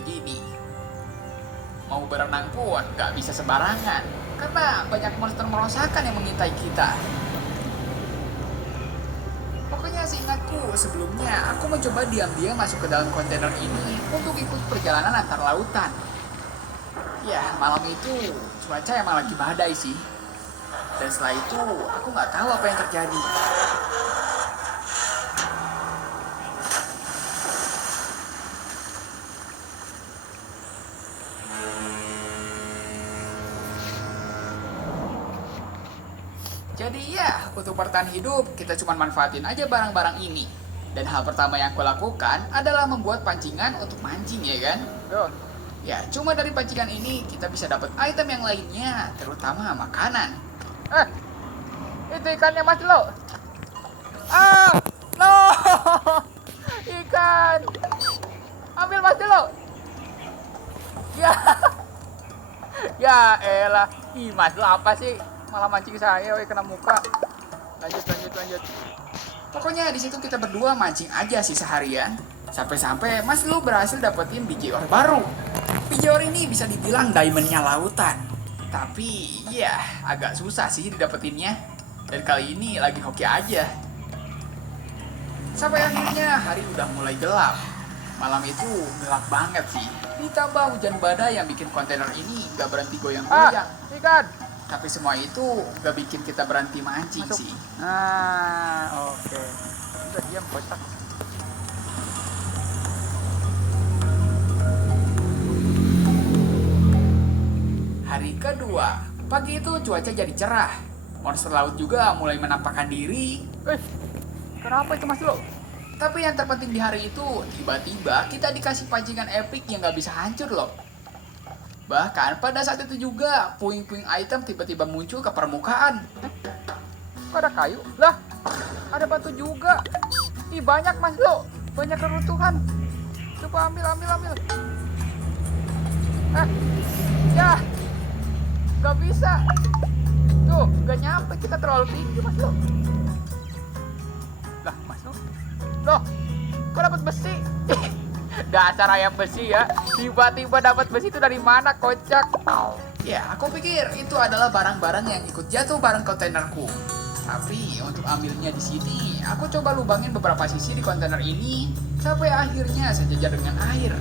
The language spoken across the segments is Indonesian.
kayak gini. Mau berenang pun nggak bisa sembarangan, karena banyak monster merosakan yang mengintai kita. Pokoknya seingatku, sebelumnya aku mencoba diam-diam masuk ke dalam kontainer ini untuk ikut perjalanan antar lautan. Ya, malam itu cuaca emang lagi badai sih. Dan setelah itu, aku nggak tahu apa yang terjadi. Jadi ya, untuk bertahan hidup, kita cuma manfaatin aja barang-barang ini. Dan hal pertama yang aku lakukan adalah membuat pancingan untuk mancing, ya kan? Ya, cuma dari pancingan ini kita bisa dapat item yang lainnya, terutama makanan. Itu ikannya Mas Lo. Ah, no. Ikan. Ambil Mas Lo. Ya. Ya elah. Ih, Mas Lo apa sih? Malah mancing saya, kena muka. Lanjut. Pokoknya di situ kita berdua mancing aja sih seharian. Sampai-sampai Mas Lu berhasil dapetin biji ore baru. Biji ore ini bisa dibilang diamondnya lautan. Tapi ya agak susah sih didapetinnya. Dan kali ini lagi hoki aja. Sampai akhirnya hari udah mulai gelap. Malam itu gelap banget sih. Ditambah hujan badai yang bikin kontainer ini gak berhenti goyang-goyang. Ikan. Tapi semua itu gak bikin kita berhenti mancing Masuk. sih. Oke. Udah diam, kocak. Hari kedua, pagi itu cuaca jadi cerah. Monster laut juga mulai menampakkan diri. Kenapa itu Mas Lo? Tapi yang terpenting di hari itu, tiba-tiba kita dikasih pancingan epic yang gak bisa hancur loh. Bahkan pada saat itu juga, puing-puing item tiba-tiba muncul ke permukaan. Kok ada kayu? Lah, ada batu juga. Ih, banyak Mas Lo. Banyak reruntuhan. Coba ambil. Ya. Gak bisa. Tuh, gak nyampe. Kita terlalu tinggi Mas Lo. Lah, Mas Lo. Loh, kok dapat besi? Dasar ayam besi ya. Tiba-tiba dapat besi itu dari mana, kocak? Ya, aku pikir itu adalah barang-barang yang ikut jatuh bareng kontainerku. Tapi untuk ambilnya di sini, aku coba lubangin beberapa sisi di kontainer ini sampai akhirnya sejajar dengan air.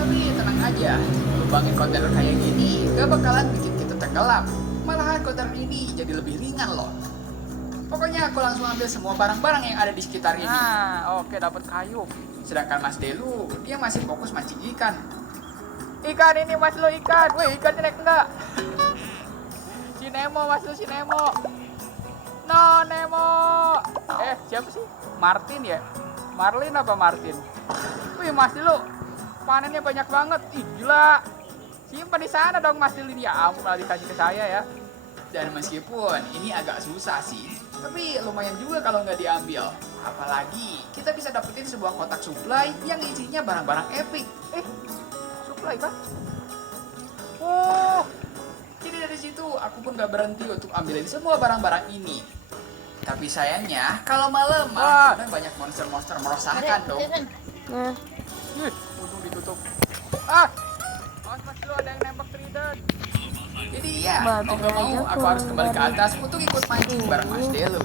Tapi tenang aja, lubangin kontainer kayak gini gak bakalan bikin kita tenggelam. Malahan kontainer ini jadi lebih ringan loh. Pokoknya aku langsung ambil semua barang-barang yang ada di sekitar ini. Oke, dapat kayu. Sedangkan Mas Delu, dia masih fokus mancing ikan. Ikan ini Mas Lo, ikan. Wih, ikan naik enggak? Si Nemo Mas Lo, si Nemo. No, Nemo. Siapa sih? Martin ya? Marlin apa Martin? Wih, Mas Lo. Panennya banyak banget. Ih, gila. Simpan di sana dong Mas Lo ini. Ya ampun, malah dikasih ke saya ya. Dan meskipun ini agak susah sih, tapi lumayan juga kalau nggak diambil. Apalagi kita bisa dapetin sebuah kotak supply yang isinya barang-barang epic. Supply kah? Jadi dari situ aku pun nggak berhenti untuk ambilin semua barang-barang ini. Tapi sayangnya kalau malam malah banyak monster-monster merosakkan dong. Untung ditutup. Awas Mas Lo, ada yang nembak trident. Jadi ya, mau nggak mau aku harus kembali ke atas untuk ikut mancing bareng Mas Delu.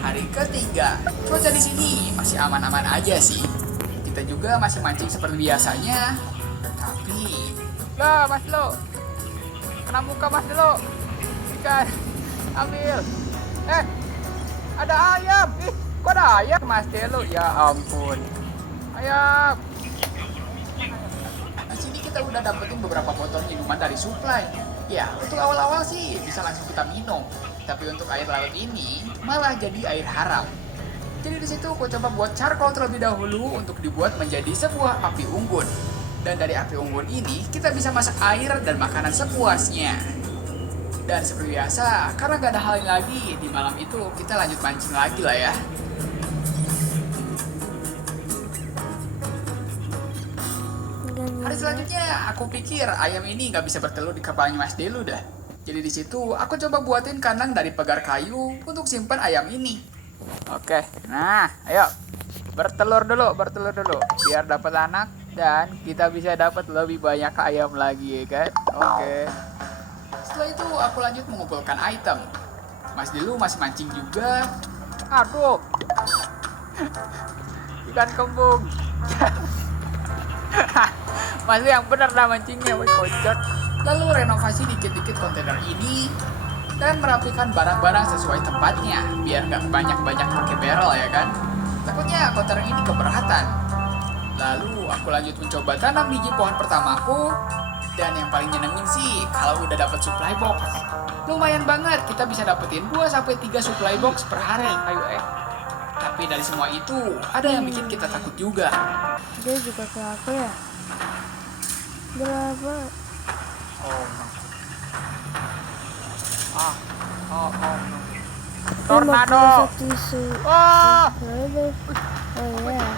Hari ketiga, cuaca di sini masih aman-aman aja sih. Kita juga masih mancing seperti biasanya. Tapi, Lah, Mas Lo. Kena muka Mas Lo. Ikan. Ambil. Ada ayam. Ih, kok ada ayam Mas Lo? Ya ampun. Ayam. di sini kita udah dapetin beberapa botol minuman dari supply. Ya, untuk awal-awal sih bisa langsung kita minum. Tapi untuk air laut ini malah jadi air haram. Jadi di situ aku coba buat charcoal terlebih dahulu untuk dibuat menjadi sebuah api unggun. Dan dari api unggun ini kita bisa masak air dan makanan sepuasnya. Dan seperti biasa, karena gak ada hal lain lagi, di malam itu kita lanjut mancing lagi lah ya. Hari selanjutnya, aku pikir ayam ini nggak bisa bertelur di kepalanya Mas Delu dah. Jadi di situ aku coba buatin kandang dari pegar kayu untuk simpan ayam ini. Oke, nah, ayo. Bertelur dulu, biar dapat anak dan kita bisa dapat lebih banyak ayam lagi ya kan. Oke. Setelah itu aku lanjut mengumpulkan item. Mas Dilu masih mancing juga. Aduh. Ikan kembung. Masih yang benar dah mancingnya, woi kocot. Lalu renovasi dikit-dikit kontainer ini dan merapikan barang-barang sesuai tempatnya biar nggak banyak-banyak pakai barrel ya kan. Takutnya kontainer ini keberatan. Lalu aku lanjut mencoba tanam biji pohon pertamaku dan yang paling nyenengin sih kalau udah dapet supply box. Lumayan banget, kita bisa dapetin 2-3 supply box per hari. Ayo Tapi dari semua itu ada yang bikin kita takut juga. Dia juga ke aku ya? Berapa? Oh no. Oh no. Tornado. Tisu. Oh. Oh iya.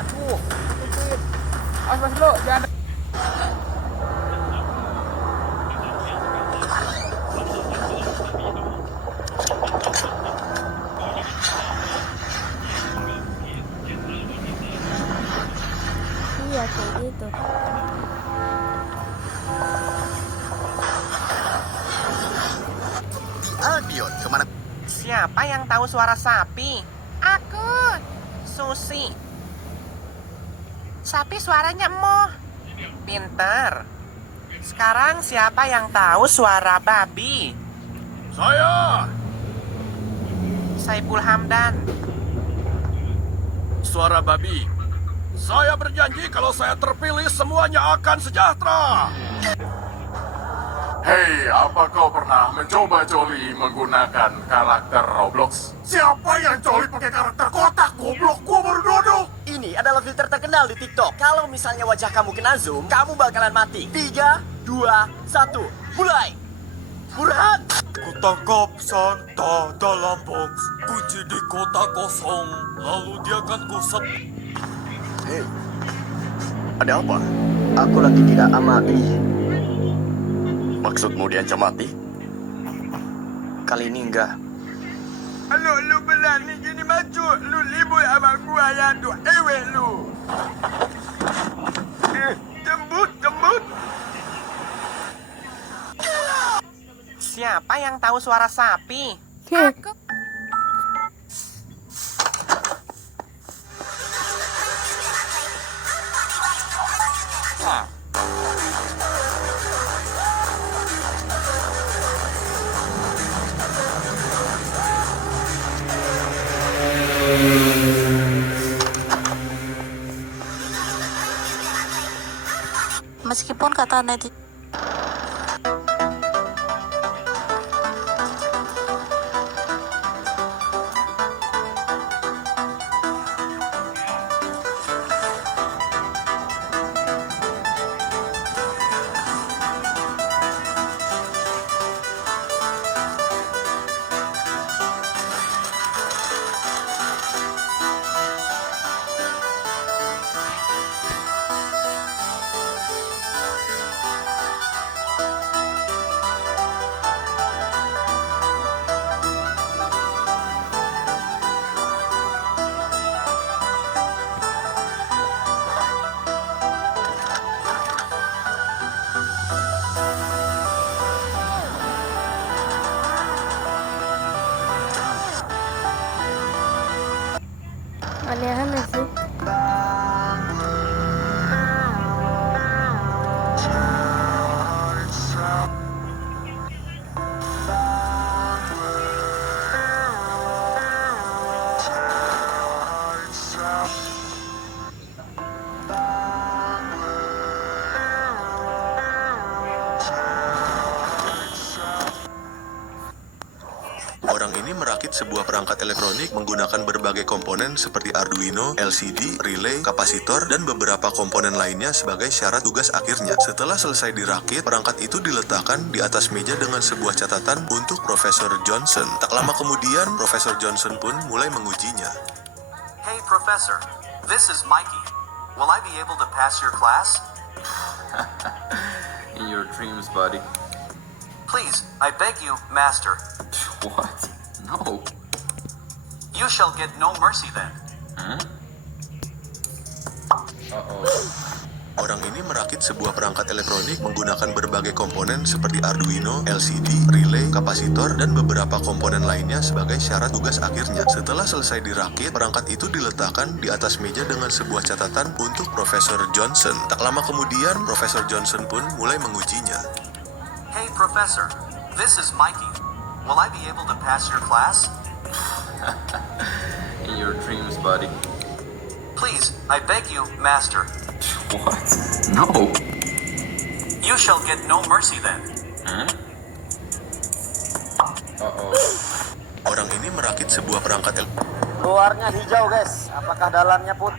Aduh. Stupid. Awas mas lo, jangan. Iya kayak gitu. Albion, kemana? Siapa yang tahu suara sapi? Aku, Susi. Sapi suaranya emoh. Pinter. Sekarang siapa yang tahu suara babi? Saya! Saiful Hamdan. Suara babi. Saya berjanji kalau saya terpilih semuanya akan sejahtera. Hei, apa kau pernah mencoba Jolly menggunakan karakter Roblox? Siapa yang Jolly pakai karakter kotak, goblok? Gua baru duduk. Ini adalah filter terkenal di TikTok. Kalau misalnya wajah kamu kena zoom, kamu bakalan mati. 3, 2, 1, mulai! Burhan! Kutangkap Santa dalam box, kunci di kotak kosong, lalu dia akan kusep. Hei, ada apa? Aku lagi tidak amai. Maksudmu diancam mati? Kali ini enggak. Lu berani gini maju, lu libur sama gua ya tuh, lu. Jembut. Siapa yang tahu suara sapi? Aku. Meskipun kata netizen aneh-aneh sih. Orang ini merakit sebuah perangkat elektronik menggunakan berbagai komponen seperti Arduino, LCD, relay, kapasitor, dan beberapa komponen lainnya sebagai syarat tugas akhirnya. Setelah selesai dirakit, perangkat itu diletakkan di atas meja dengan sebuah catatan untuk Profesor Johnson. Tak lama kemudian, Profesor Johnson pun mulai mengujinya. Hey, Professor. This is Mikey. Will I be able to pass your class? In your dreams, buddy. Please, I beg you, Master. What? No. You shall get no mercy then. Orang ini merakit sebuah perangkat elektronik menggunakan berbagai komponen seperti Arduino, LCD, relay, kapasitor, dan beberapa komponen lainnya sebagai syarat tugas akhirnya. Setelah selesai dirakit, perangkat itu diletakkan di atas meja dengan sebuah catatan untuk Profesor Johnson. Tak lama kemudian, Profesor Johnson pun mulai mengujinya. Hey, Professor. This is Mikey. Will I be able to pass your class? In your dreams, buddy. Please, I beg you, Master. What? No. You shall get no mercy then. Orang ini merakit sebuah perangkat Luarnya hijau, guys. Apakah dalamnya putih?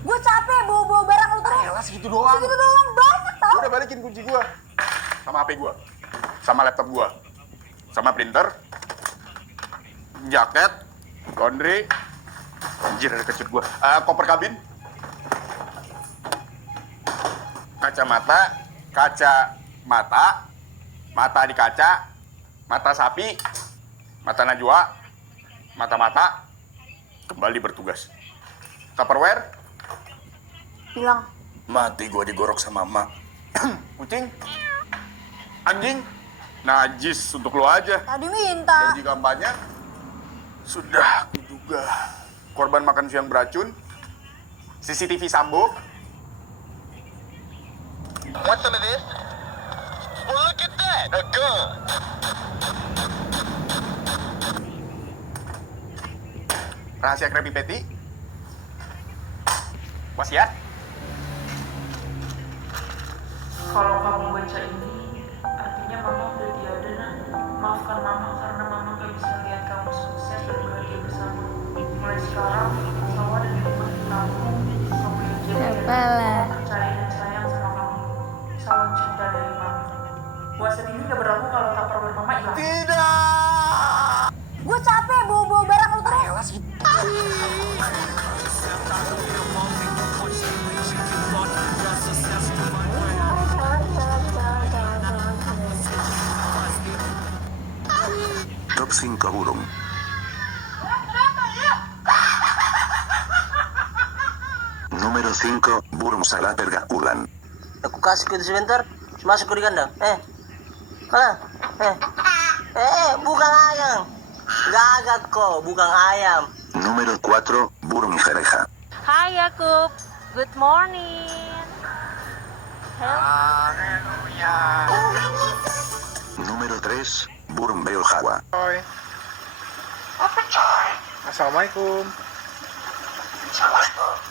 Gue capek bawa barang lu terus. Elah, segitu doang. Segitu doang banyak tau. Udah balikin kunci gua. Sama HP gua. Sama laptop gua. Sama printer. Jaket. Laundry. Anjir, ada kecut gua. Koper kabin. Kacamata. Kacamata. Mata di kaca. Mata sapi. Mata najwa. Mata-mata. Kembali bertugas. Tupperware. Bilang. Mati gua digorok sama emak. Kucing. Anjing. Najis untuk lo aja. Tadi minta. Janji kampanye. Sudah kuduga. Korban makan siang beracun. CCTV Sambo. Want some of this? Well, look at that. A gun. Rahasia Krabby Patty. Wasiat. Kalau kamu baca ini, artinya mama udah tiada, nak. Maafkan mama karena mama gak bisa lihat kamu sukses dan bahagia bersama. Mulai sekarang, sawah dan rumah kamu yang jadi Apalah. percaya dan sayang sama kamu. Salam cinta dari mama. Puasa ini gak berlaku kalau tak perlu mama hilang. Gue capek bawa barang lu terus. Top 5 burung. Número 5, burung salah bergakulan. Aku kasih kunci sebentar. Masuk ke di kandang. Mana? Bukan ayam. Gagat kok, bukan ayam. Número 4, burung jereja. Hai Yakub, good morning. Número 3, burung beo jawa. Assalamualaikum.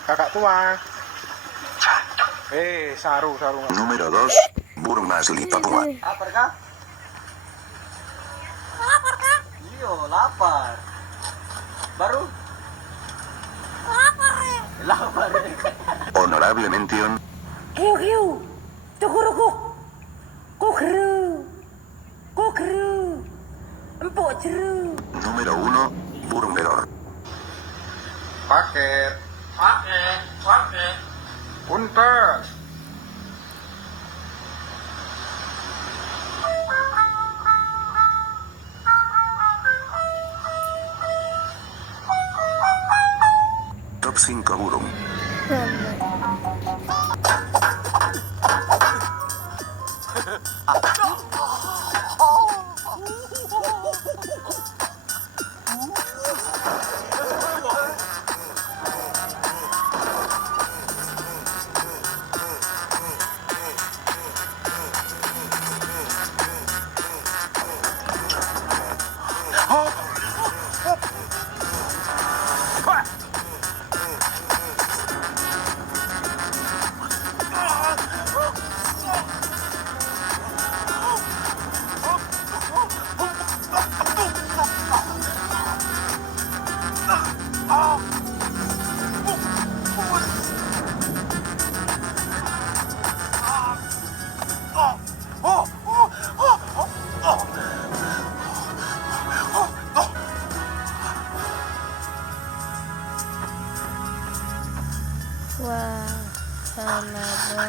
Kakak tua. Saru. Número 2, burung asli Papua. Lapar kah? Iya, lapar. Baru? Lapar. Honorable mention, Hiu. Cukurukuk. Kukru. Empuk jeru. número 1, burung error. Paket. Punten. Top 5 burung. Wah. sama bro.